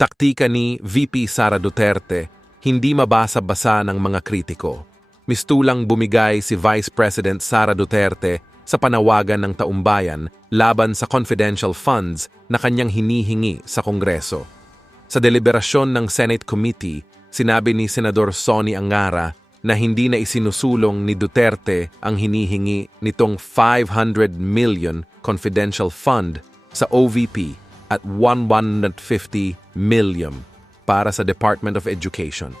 Taktika ni VP Sara Duterte, hindi mabasa-basa ng mga kritiko. Mistulang bumigay si Vice President Sara Duterte sa panawagan ng taumbayan laban sa confidential funds na kanyang hinihingi sa Kongreso. Sa deliberasyon ng Senate Committee, sinabi ni Senador Sonny Angara na hindi na isinusulong ni Duterte ang hinihingi nitong 500 million confidential fund sa OVP at 150 million para sa Department of Education.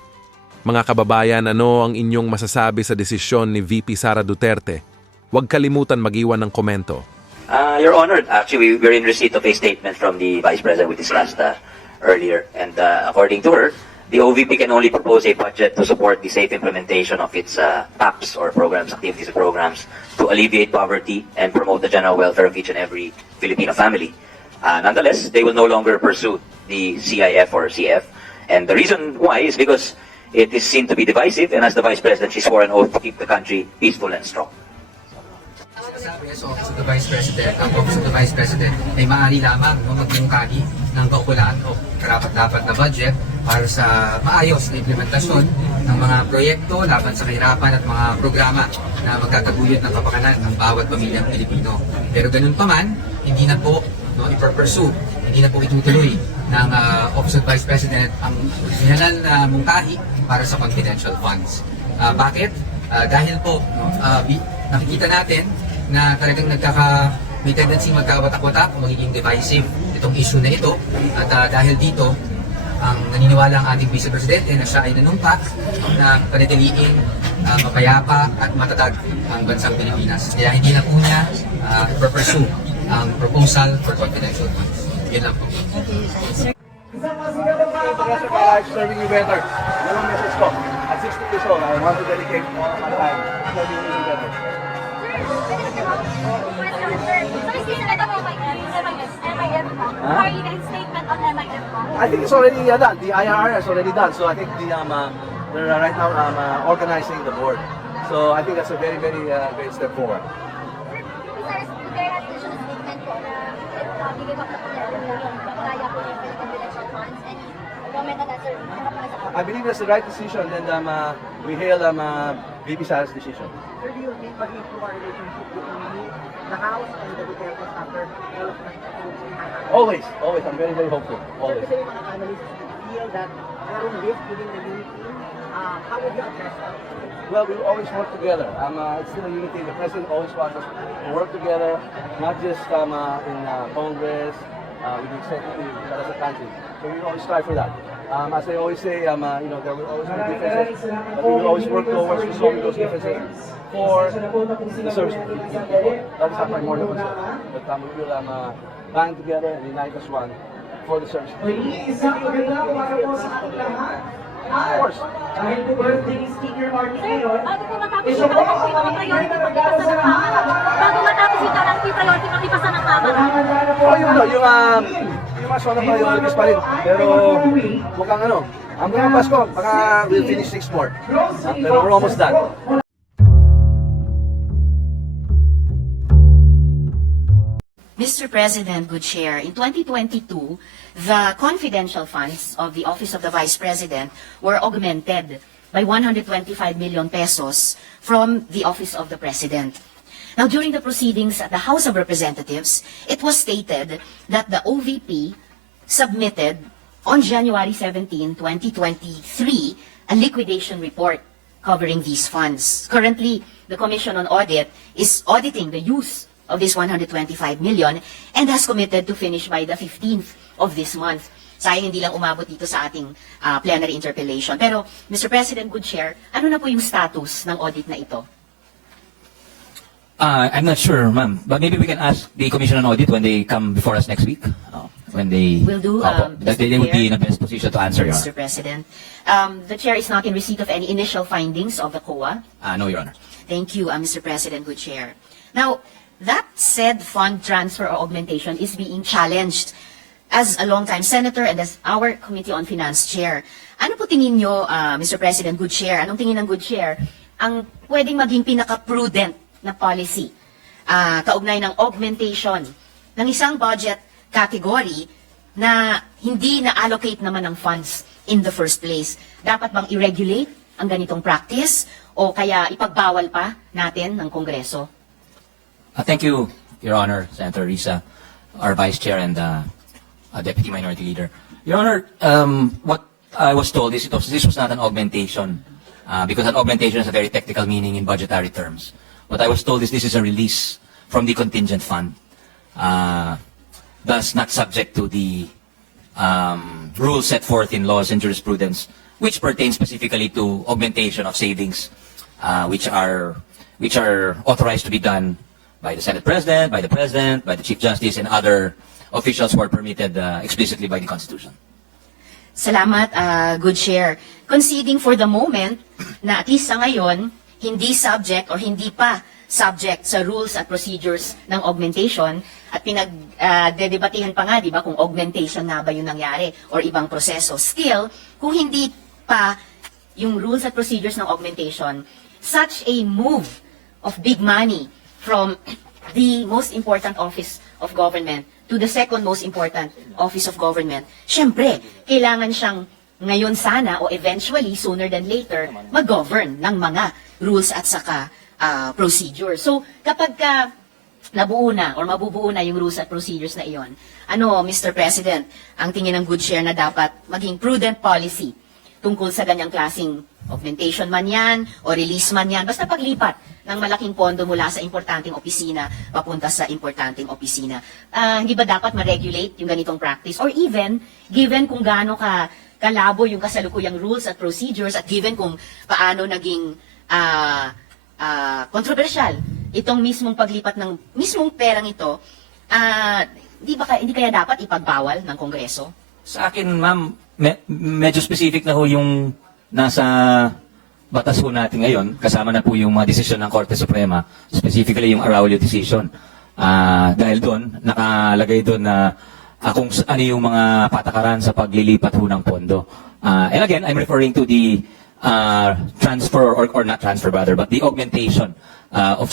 Mga kababayan, ano ang inyong masasabi sa desisyon ni VP Sara Duterte? Huwag kalimutan mag-iwan ng komento. Your Honor, actually, we're in receipt of a statement from the Vice President we discussed earlier. And according to her, the OVP can only propose a budget to support the safe implementation of its PAPs or programs, activities and programs to alleviate poverty and promote the general welfare of each and every Filipino family. Nonetheless, they will no longer pursue the CIF or CF. And the reason why is because it is seen to be divisive, and as the Vice President, she swore an oath to keep the country peaceful and strong. Sabi sa Office of the Vice President, ang Office of the Vice President ay maaari lamang magmungkahi ng kaukulan o karapat-dapat na budget para sa maayos na implementasyon ng mga proyekto laban sa kahirapan at mga programa na magkakaguyod ng kapakanan ng bawat pamilyang Pilipino. Pero ganun pa man, hindi na po i-pursue, hindi na po itutuloy ng Office of Vice President ang original na mungkahi para sa confidential funds. Bakit? Dahil po nakikita natin na talagang may tendency magkawatak-watak, magiging divisive itong issue na ito. At dahil dito, ang naniniwala ang ating Vice Presidente na siya ay nanumpa na panatiliin mapayapa at matatag ang bansang Pilipinas. Kaya hindi na po niya i-pursue ang proposal for confidential funds. Yun lang po. Serving you better. Yan ang message ko. At 60 years old, I want to dedicate all my life serving you better. I think it's already done. The IRR is already done. So I think they're right now organizing the board. So I think that's a very, very great step forward. I believe that's the right decision, and we hail VP Sara's decision. Sir, do you think maging poor relationship between the House and the Duterte after all of the Always, always. I'm very, very hopeful. Always. Kasi yung mga analysts feel that merong rift within the unity. How would you address that? Well, we always work together. It's still a unity. The president always wants us to work together, not just in Congress, with the executive, but as a country. So we always strive for that. As I always say, there will always be differences, but we will always work towards resolving those differences for the service of the people. That is our primordial concern. But we will band together and unite as one for the service of the people. Of course. Dahil po birthday sticker party ngayon. Bago po matapos ito, ano po yung mga priority pag-ipasa ng Kamara? Bago matapos ito, ano po yung priority pag-ipasa ng Kamara? Yung mas one of priorities pa rin. Pero mukhang hanggang Pasko, baka we'll finish 6 more. Pero we're almost done. Mr. President, good chair, in 2022, the confidential funds of the Office of the Vice President were augmented by 125 million pesos from the Office of the President. Now, during the proceedings at the House of Representatives, it was stated that the OVP submitted on January 17, 2023, a liquidation report covering these funds. Currently, the Commission on Audit is auditing the use of this 125 million and has committed to finish by the 15th of this month. Sayang hindi lang umabot dito sa ating plenary interpellation. Pero, Mr. President, good chair, ano na po yung status ng audit na ito? I'm not sure, ma'am. But maybe we can ask the Commission on Audit when they come before us next week. When they Will do, they would be in a best position to answer, Your Mr. President. The chair is not in receipt of any initial findings of the COA. No, Your Honor. Thank you, Mr. President, good chair. Now, that said fund transfer or augmentation is being challenged as a longtime senator and as our Committee on Finance chair. Ano po tingin nyo, Mr. President, good chair? Anong tingin ng good chair ang pwedeng maging pinaka-prudent na policy kaugnay ng augmentation ng isang budget category na hindi na-allocate naman ng funds in the first place. Dapat bang i-regulate ang ganitong practice o kaya ipagbawal pa natin ng Kongreso? Thank you, Your Honor, Senator Risa, our Vice Chair and Deputy Minority Leader. Your Honor, what I was told is this was not an augmentation, because an augmentation has a very technical meaning in budgetary terms. What I was told is this is a release from the contingent fund, thus not subject to the rules set forth in laws and jurisprudence, which pertain specifically to augmentation of savings, which are authorized to be done by the Senate President, by the Chief Justice, and other officials who are permitted explicitly by the Constitution. Salamat, good chair. Conceding for the moment na at least sa ngayon, hindi subject or hindi pa subject sa rules at procedures ng augmentation at pinag-dedebatehan pa nga, di ba, kung augmentation na ba yung nangyari or ibang proseso. Still, kung hindi pa yung rules at procedures ng augmentation, such a move of big money from the most important office of government to the second most important office of government, syempre, kailangan siyang ngayon sana o eventually, sooner than later, mag-govern ng mga rules at saka procedure. So, kapag nabuo na or mabubuo na yung rules at procedures na iyon, ano, Mr. President, ang tingin ng good chair na dapat maging prudent policy tungkol sa ganyang klaseng augmentation man yan o release man yan, basta paglipat ng malaking pondo mula sa importanteng opisina papunta sa importanteng opisina. Hindi ba dapat ma-regulate yung ganitong practice? Or even, given kung gaano kalabo yung kasalukuyang rules at procedures at given kung paano naging controversial itong mismong paglipat ng mismong perang ito, hindi kaya dapat ipagbawal ng Kongreso? Sa akin, ma'am, medyo specific na ho yung nasa batas ho natin ngayon, kasama na po yung mga desisyon ng Korte Suprema, specifically yung Arroyo decision. Dahil doon, nakalagay doon na kung ano yung mga patakaran sa paglilipat ho ng pondo. And again, I'm referring to the transfer, or not transfer rather, but the augmentation of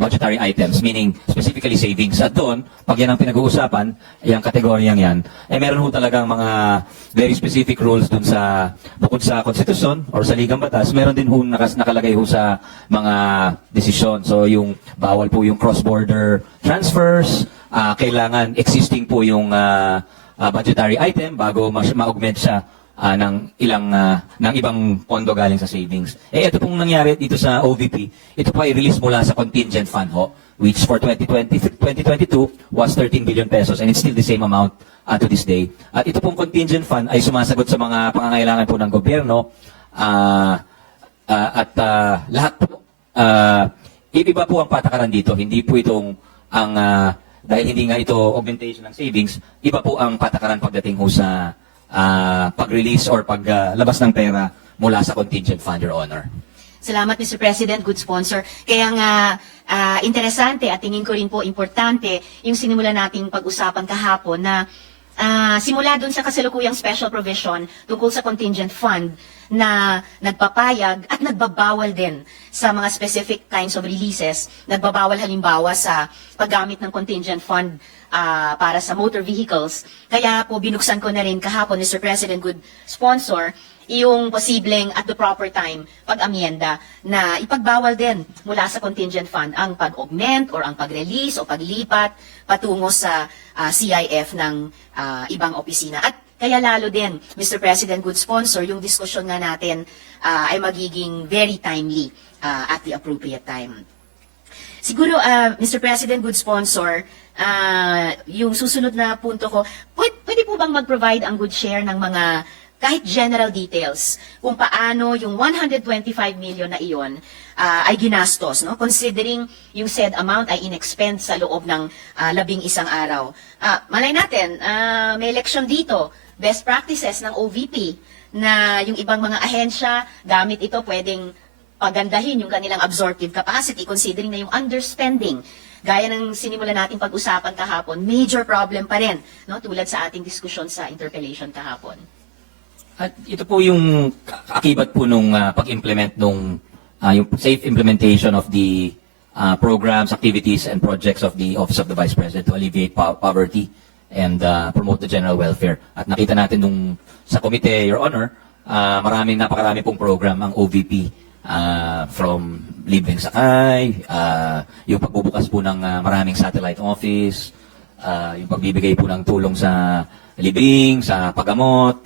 budgetary items, meaning specifically savings. At doon, pag yan ang pinag-uusapan, yung kategoryang yan, meron ho talagang mga very specific rules dun sa, bukod sa konstitusyon or sa ligang batas, meron din ho nakalagay ho sa mga desisyon. So yung bawal po yung cross-border transfers, kailangan existing po yung budgetary item bago ma-augment siya ng ibang pondo galing sa savings. Ito pong nangyari dito sa OVP, ito pa i-release mula sa contingent fund ho, which for 2022 was 13 billion pesos and it's still the same amount to this day. At ito pong contingent fund ay sumasagot sa mga pangangailangan po ng gobyerno at lahat po, iba po ang patakaran dito, hindi po itong dahil hindi nga ito augmentation ng savings, iba po ang patakaran pagdating ho sa pag-release or paglabas ng pera mula sa contingent fund, Your Honor. Salamat, Mr. President, good sponsor. Kaya nga, interesante at tingin ko rin po importante yung sinimula nating pag-usapan kahapon na simula dun sa kasalukuyang special provision tungkol sa contingent fund na nagpapayag at nagbabawal din sa mga specific kinds of releases. Nagbabawal halimbawa sa paggamit ng contingent fund para sa motor vehicles. Kaya po binuksan ko na rin kahapon, Mr. President, good sponsor, yung posibleng at the proper time pag-amyenda na ipagbawal din mula sa contingent fund ang pag-augment or ang pag-release o paglipat patungo sa CIF ng ibang opisina. At kaya lalo din, Mr. President, good sponsor, yung diskusyon nga natin ay magiging very timely at the appropriate time. Siguro, Mr. President, good sponsor, yung susunod na punto ko, pwede po bang mag-provide ang good share ng mga kahit general details kung paano yung 125 million na iyon ay ginastos, no? Considering yung said amount ay in-expend sa loob ng 11 araw. Malay natin, may election dito, best practices ng OVP na yung ibang mga ahensya gamit ito pwedeng pagandahin yung kanilang absorptive capacity considering na yung underspending. Gaya ng sinimula nating pag-usapan kahapon, major problem pa rin, no? Tulad sa ating diskusyon sa interpellation kahapon. At ito po yung akibat po nung pag-implement nung yung safe implementation of the programs, activities, and projects of the Office of the Vice President to alleviate poverty and promote the general welfare. At nakita natin nung sa komite, Your Honor, napakarami pong program ang OVP, from libreng sakay, yung pagbubukas po ng maraming satellite office, yung pagbibigay po ng tulong sa libing, sa paggamot,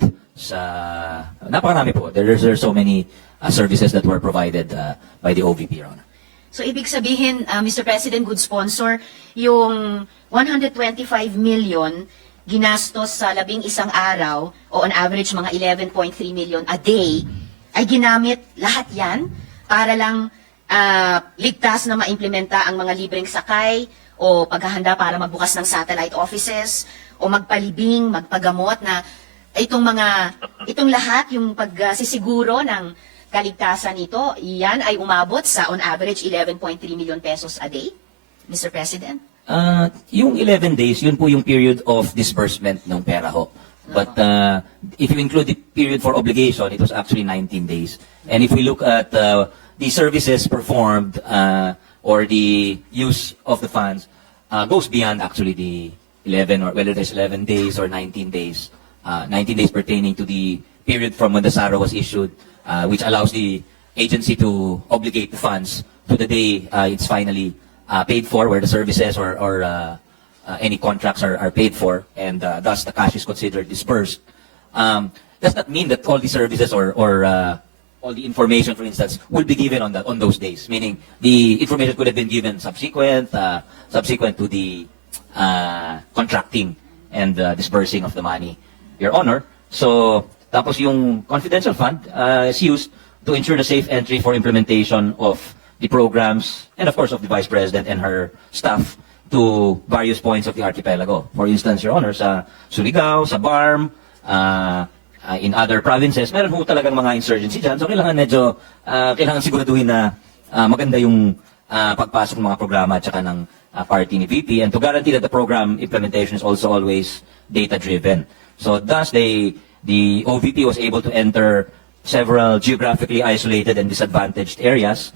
napakarami po. There's so many services that were provided by the OVP, Your Honor. So ibig sabihin, Mr. President, good sponsor, yung 125 million ginastos sa 11 araw o on average mga 11.3 million a day ay ginamit lahat yan para lang ligtas na maimplementa ang mga libreng sakay o paghahanda para magbukas ng satellite offices o magpalibing, magpagamot na itong lahat yung pagsisiguro ng kaligtasan nito, yan ay umabot sa on average 11.3 million pesos a day, Mr. President? Yung 11 days, yun po yung period of disbursement ng pera ho. But if you include the period for obligation, it was actually 19 days. And if we look at the services performed or the use of the funds, goes beyond actually the 11 or whether there's 11 days or 19 days. 19 days pertaining to the period from when the SARO was issued, which allows the agency to obligate the funds to the day it's finally paid for, where the services or any contracts are paid for, and thus the cash is considered disbursed. Does not mean that all the services or all the information, for instance, will be given on those days. Meaning the information could have been given subsequent to the contracting and disbursing of the money, Your Honor. So tapos yung confidential fund is used to ensure the safe entry for implementation of the programs and of course of the Vice President and her staff to various points of the archipelago. For instance, Your Honor, sa Surigao, sa BARM, in other provinces, meron po talagang mga insurgency dyan. So kailangan siguraduhin na maganda yung pagpasok ng mga programa at saka ng party ni VP, and to guarantee that the program implementation is also always data-driven. So thus, the OVP was able to enter several geographically isolated and disadvantaged areas.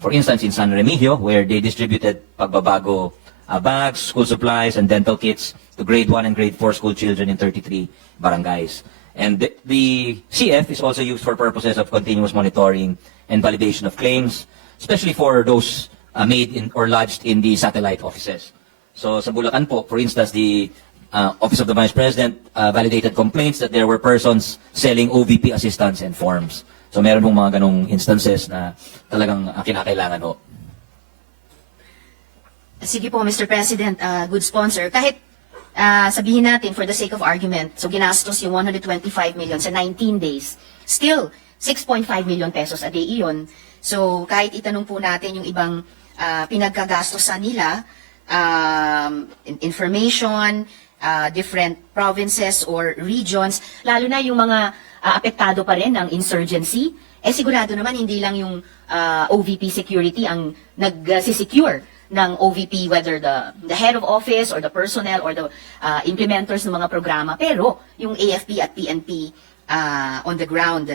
For instance, in San Remigio, where they distributed pagbabago bags, school supplies, and dental kits to grade 1 and grade 4 school children in 33 barangays. And the CF is also used for purposes of continuous monitoring and validation of claims, especially for those made in or lodged in the satellite offices. So sa Bulacan po, for instance, the Office of the Vice President validated complaints that there were persons selling OVP assistance and forms. So meron pong mga ganong instances na talagang kinakailangan ho. Sige po, Mr. President, good sponsor. Kahit sabihin natin, for the sake of argument, so ginastos yung 125 million sa 19 days, still, 6.5 million pesos a day iyon. So kahit itanong po natin yung ibang pinagkagastosan nila, information, different provinces or regions, lalo na yung mga apektado pa rin ng insurgency, sigurado naman hindi lang yung OVP security ang nag-secure ng OVP, whether the head of office or the personnel or the implementers ng mga programa, pero yung AFP at PNP on the ground.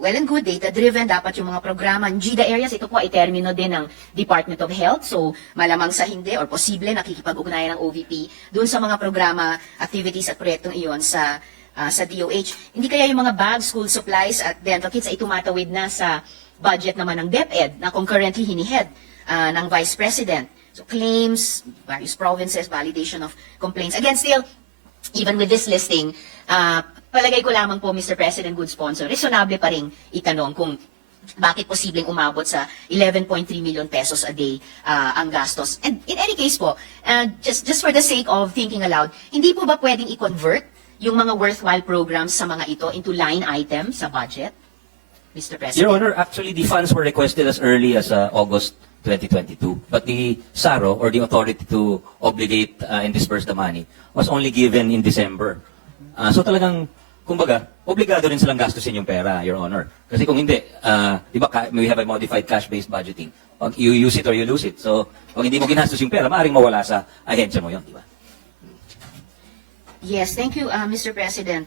Well and good, data-driven, dapat yung mga programa. GIDA areas, ito po ay termino din ng Department of Health, so malamang sa hindi or posible nakikipag-ugnayan ng OVP dun sa mga programa, activities at proyektong iyon sa DOH. Hindi kaya yung mga bags, school supplies at dental kits ay tumatawid na sa budget naman ng DepEd na concurrently hinihead ng Vice President. So claims, various provinces, validation of complaints. Again, still, even with this listing, palagay ko lamang po, Mr. President, good sponsor, reasonable pa rin itanong kung bakit posibleng umabot sa 11.3 million pesos a day ang gastos. And in any case po, just for the sake of thinking aloud, hindi po ba pwedeng i-convert yung mga worthwhile programs sa mga ito into line items sa budget, Mr. President? Your Honor, actually the funds were requested as early as August 2022. But the SARO, or the authority to obligate and disperse the money, was only given in December. So talagang, kumbaga, obligado rin silang gastusin yung pera, Your Honor. Kasi kung hindi, di ba, we have a modified cash-based budgeting. Pag you use it or you lose it. So, kung hindi mo ginastos yung pera, maaaring mawala sa ahensya mo yun, di ba? Yes, thank you, Mr. President.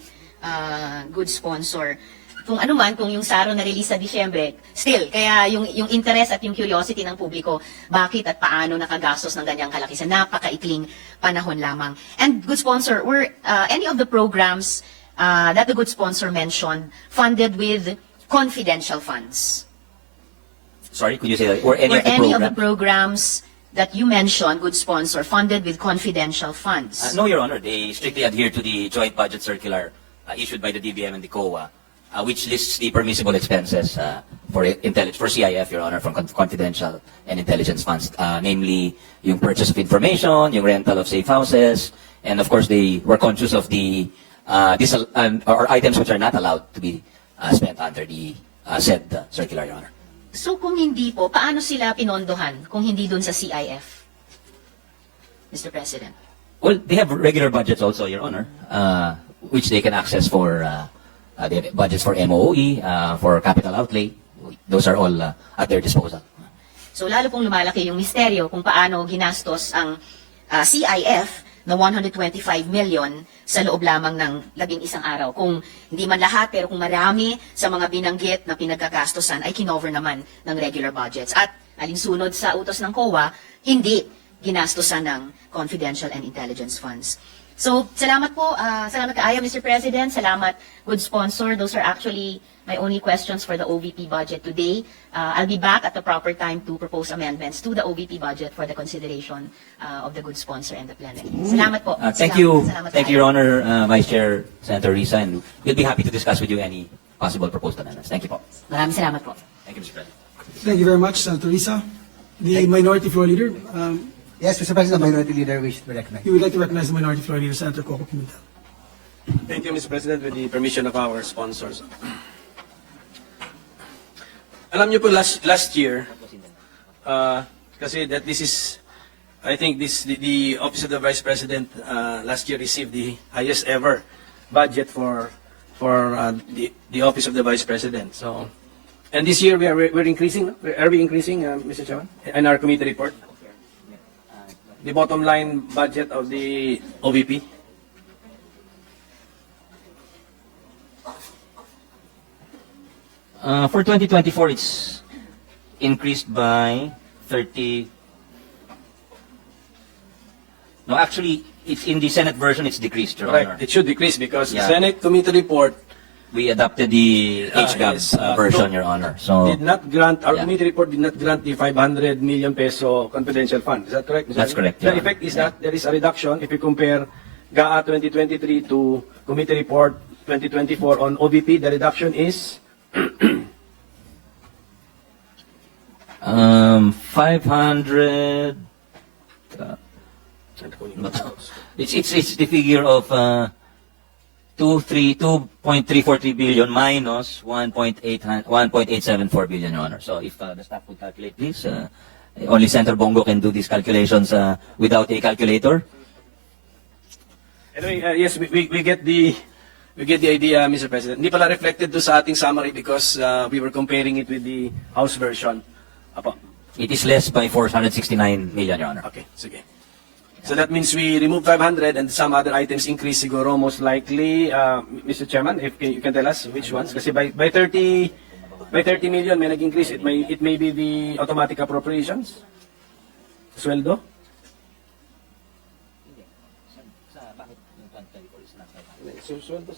Good sponsor. kung ano man, kung yung SARO na-release sa Disyembre, still, kaya yung interest at yung curiosity ng publiko, bakit at paano nakagastos ng ganyang kalaki sa napakaikling panahon lamang. And good sponsor, were any of the programs that the good sponsor mentioned funded with confidential funds? Sorry, could you say that? Or any Were of the any of programs? the programs that you mentioned, good sponsor, funded with confidential funds? No, Your Honor. They strictly adhere to the joint budget circular issued by the DBM and the COA, which lists the permissible expenses for CIF, Your Honor, from confidential and intelligence funds, namely yung purchase of information, yung rental of safe houses, and of course they were conscious of the or items which are not allowed to be spent under the said circular, Your Honor. So kung hindi po, paano sila pinondohan kung hindi dun sa CIF? Mr. President. Well, they have regular budgets also, Your Honor, which they can access for they have budgets for MOE, for capital outlay. Those are all at their disposal. So lalo pong lumalaki yung misteryo kung paano ginastos ang CIF na 125 million sa loob lamang ng 11 araw. Kung hindi man lahat, pero kung marami sa mga binanggit na pinagkagastosan ay kinover naman ng regular budgets. At alinsunod sa utos ng COA, hindi ginastosan ng confidential and intelligence funds. So, salamat po. Salamat kaayo, Mr. President. Salamat, good sponsor. Those are actually my only questions for the OVP budget today. I'll be back at the proper time to propose amendments to the OVP budget for the consideration of the good sponsor and the plenary. Salamat po. Thank you, Salamat thank you, kaayo. Your Honor, Vice Chair Senator Risa, and we'll be happy to discuss with you any possible proposed amendments. Thank you po. Maraming salamat po. Thank you, Mr. President. Thank you very much, Senator Risa. The Minority Floor Leader, Yes, Mr. President, Minority Leader wishes to be recognized. you would like to recognize the Minority Floor Leader, Senator Coco Pimentel. Thank you, Mr. President, with the permission of our sponsors. Alam niyo po last year, kasi that this is, I think the Office of the Vice President last year received the highest ever budget for the Office of the Vice President. So, and this year we're increasing. No? Are we increasing, Mr. Chairman, in our committee report? The bottom line budget of the OVP. For 2024, it's increased by 30. No, actually, it's in the Senate version, it's decreased, Your Honor. Right. It should decrease because the Yeah. Senate committee report We adopted the HGAB yes, version, no, Your Honor. So, did not grant, our Yeah. committee report did not grant the 500 million peso confidential fund. Is that correct, Mr. That's President? correct, Your The Honor. effect is that there is a reduction if you compare GAA 2023 to committee report 2024 on OVP. The reduction is 500. It's the figure of 2.343 billion minus 1.874 billion, Your Honor. So if the staff would calculate this, only Senator Bongo can do these calculations without a calculator. Anyway, yes, we get the idea, Mr. President. Hindi pala reflected do sa ating summary because we were comparing it with the House version. Apo. It is less by 469 million, Your Honor. Okay, sige. So that means we remove 500 and some other items increase siguro most likely, Mr. Chairman, if you can tell us which ones. Kasi by 30 million may nag-increase. It may be the automatic appropriations. Sweldo. Sweldo.